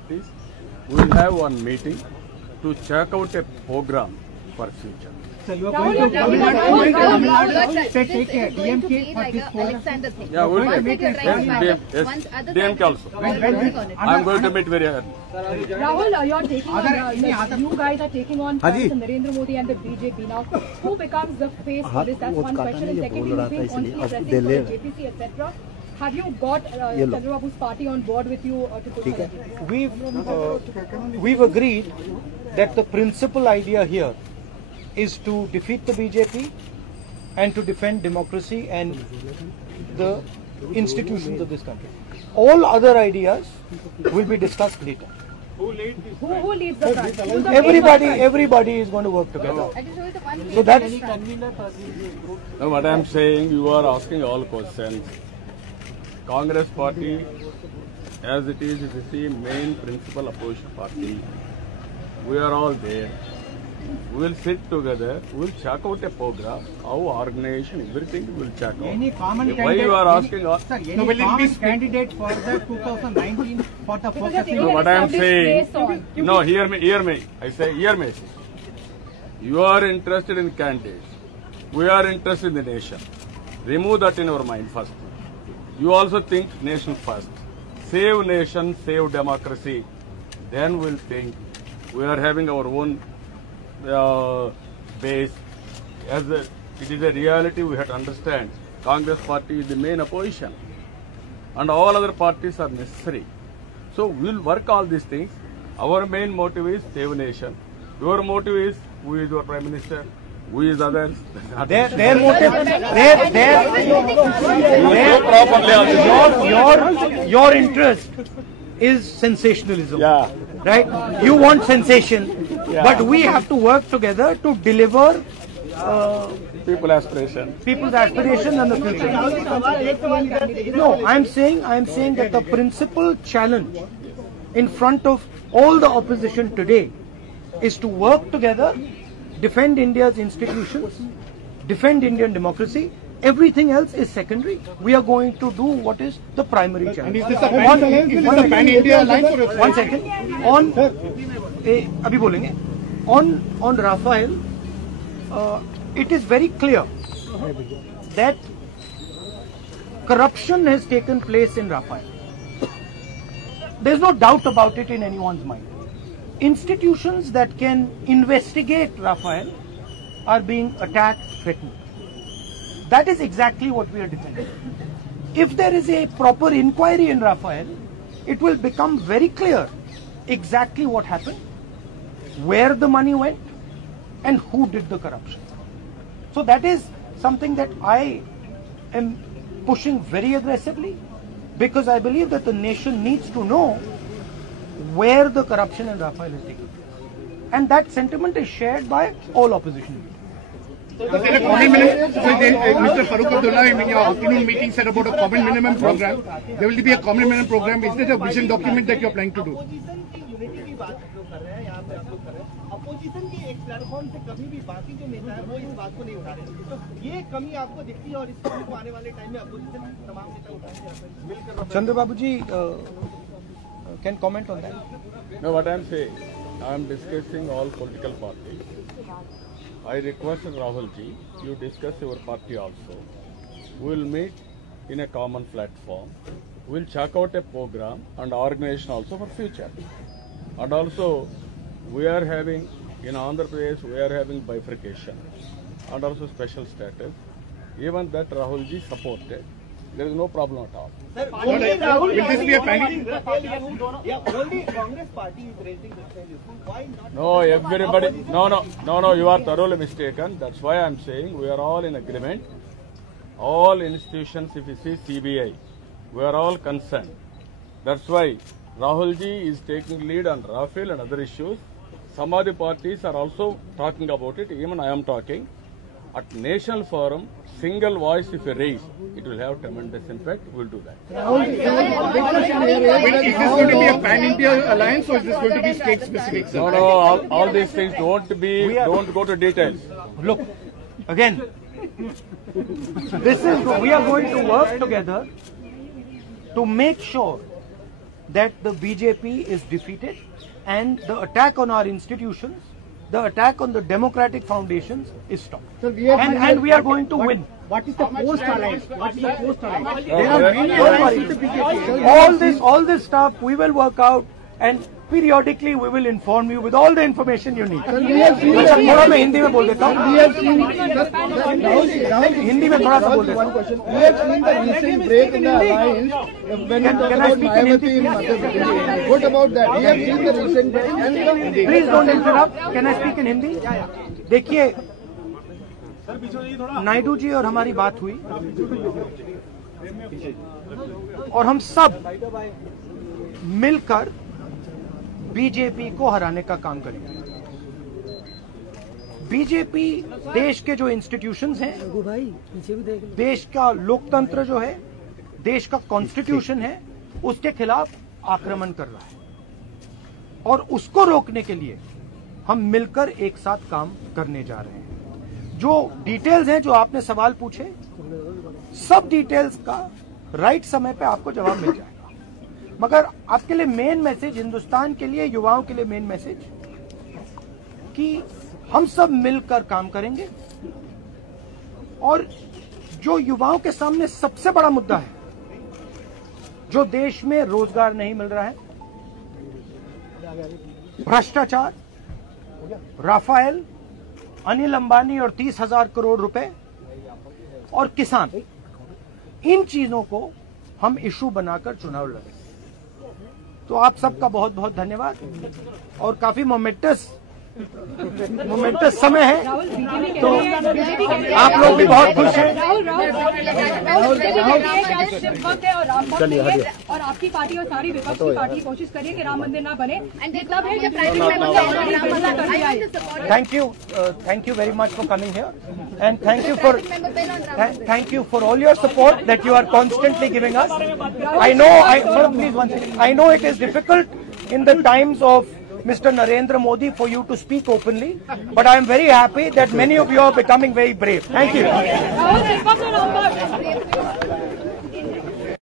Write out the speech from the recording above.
parties, we will have one meeting to check out a program for future. So you are going to Tamil Nadu to take a DMK for this Alexander thing. Yeah, we will meet. Yes, DMK also. I am going to meet very early. Rahul, you're taking on, you guys are taking on Narendra Modi and the BJP now. Who becomes the face for this? That's one question. And secondly, you've been constantly pressing for the JPC, etc. Have you got Chandrababu's party on board with you to put forward? We've agreed that the principal idea here is to defeat the BJP and to defend democracy and the institutions of this country. All other ideas will be discussed later. Who leads the front? Everybody is going to work together. So that's no, what I am saying, you are asking all questions. Congress party, as it is the main principal opposition party, we are all there. We will sit together, we will check out a program, our organization, everything we will check out. Any common Why candidate? you are asking? Sir, any common candidate for the 2019 for the focusing? No, what I am saying, no, hear me. I say, hear me. You are interested in candidates. We are interested in the nation. Remove that in our mind first. You also think nation first. Save nation, save democracy. Then we'll think we are having our own base. As it is a reality, we have to understand. Congress party is the main opposition, and all other parties are necessary. So we'll work all these things. Our main motive is save nation. Your motive is who is your prime minister, who is others. Their motive, your interest is sensationalism. Yeah. Right? You want sensation, but we have to work together to deliver People's aspiration. People's aspiration and the future. No, I'm saying that the principal challenge in front of all the opposition today is to work together, defend India's institutions, defend Indian democracy. Everything else is secondary. We are going to do what is the primary challenge. And is this a pan-India alliance? One second. Abhi bolenge. On Rafale, it is very clear that corruption has taken place in Rafale. There is no doubt about it in anyone's mind. Institutions that can investigate Rafale are being attacked, threatened. That is exactly what we are defending. If there is a proper inquiry in Rafale, it will become very clear exactly what happened, where the money went, and who did the corruption. So that is something that I am pushing very aggressively, because I believe that the nation needs to know where the corruption in Rafale is taking place. And that sentiment is shared by all opposition leaders. Mr. Farooq Abdullah, in your afternoon meeting said about a common minimum program. There will be a common minimum program. Is that a vision document that you are planning to do? Opposition की एक platform से कभी भी बाकी जो नेता है वो इस बात को नहीं उठा रहे, तो ये कमी आपको दिखती है और इस कमी को आने वाले टाइम में अपोजिशन तमाम नेता उठाएंगे. Chandrababu ji can comment on that. No, what I am saying, I am discussing all political parties. I requested Rahul ji, you discuss your party also. We will meet in a common platform. We will check out a program and organization also for future. And also, we are having, in Andhra Pradesh, we are having bifurcation and also special status. Even that Rahul ji supported. There is no problem at all. Sir, only Rahul, will this be a planning? Only Congress party is raising this issue. Why not? No, everybody, no, you are thoroughly mistaken. That's why I am saying we are all in agreement. All institutions, if you see CBI, we are all concerned. That's why Rahul ji is taking lead on Rafale and other issues. Some of the parties are also talking about it. Even I am talking. At National Forum, single voice if you raise, it will have tremendous impact. We will do that. Is this going to be a pan-India alliance or is this going to be state-specific? No, all these things don't go to details. Look, again, we are going to work together to make sure that the BJP is defeated and the attack on our institutions, the attack on the democratic foundations is stopped. Sir, we have And we are going to win. What is the post alliance? What is the post alliance? There are many alliances with the BJP. All this stuff we will work out, and periodically we will inform you with all the information you need. थोड़ा मैं हिंदी में बोल देता हूँ. हिंदी में थोड़ा सा बोल देता हूँ. We have seen the recent break in the alliance when it was about Mayawati in Madhya Pradesh. What about that? We have seen the recent break. Please don't interrupt. Can I speak in Hindi? देखिए, नायडू जी और हमारी बात हुई और हम सब मिलकर BJP को हराने का काम करेंगे. बीजेपी देश के जो इंस्टीट्यूशंस हैं, देश का लोकतंत्र जो है, देश का कॉन्स्टिट्यूशन है, उसके खिलाफ आक्रमण कर रहा है और उसको रोकने के लिए हम मिलकर एक साथ काम करने जा रहे हैं. जो डिटेल्स हैं, जो आपने सवाल पूछे, सब डिटेल्स का राइट समय पे आपको जवाब मिल जाएगा. मगर आपके लिए मेन मैसेज, हिंदुस्तान के लिए, युवाओं के लिए मेन मैसेज कि हम सब मिलकर काम करेंगे और जो युवाओं के सामने सबसे बड़ा मुद्दा है, जो देश में रोजगार नहीं मिल रहा है, भ्रष्टाचार, राफेल, अनिल अंबानी और 30,000 करोड़ रुपए और किसान, इन चीजों को हम इशू बनाकर चुनाव लड़ेंगे. तो आप सबका बहुत बहुत धन्यवाद और काफी मोमेंटस समय है, तो आप लोग भी बहुत खुश हैं. और आपकी पार्टी और सारी विपक्ष की पार्टी कोशिश करिए कि राम मंदिर ना बने. Thank you very much for coming here, and thank you for all your support that you are constantly giving us. I know it is difficult in the times of Mr. Narendra Modi for you to speak openly, but I am very happy that many of you are becoming very brave. Thank you.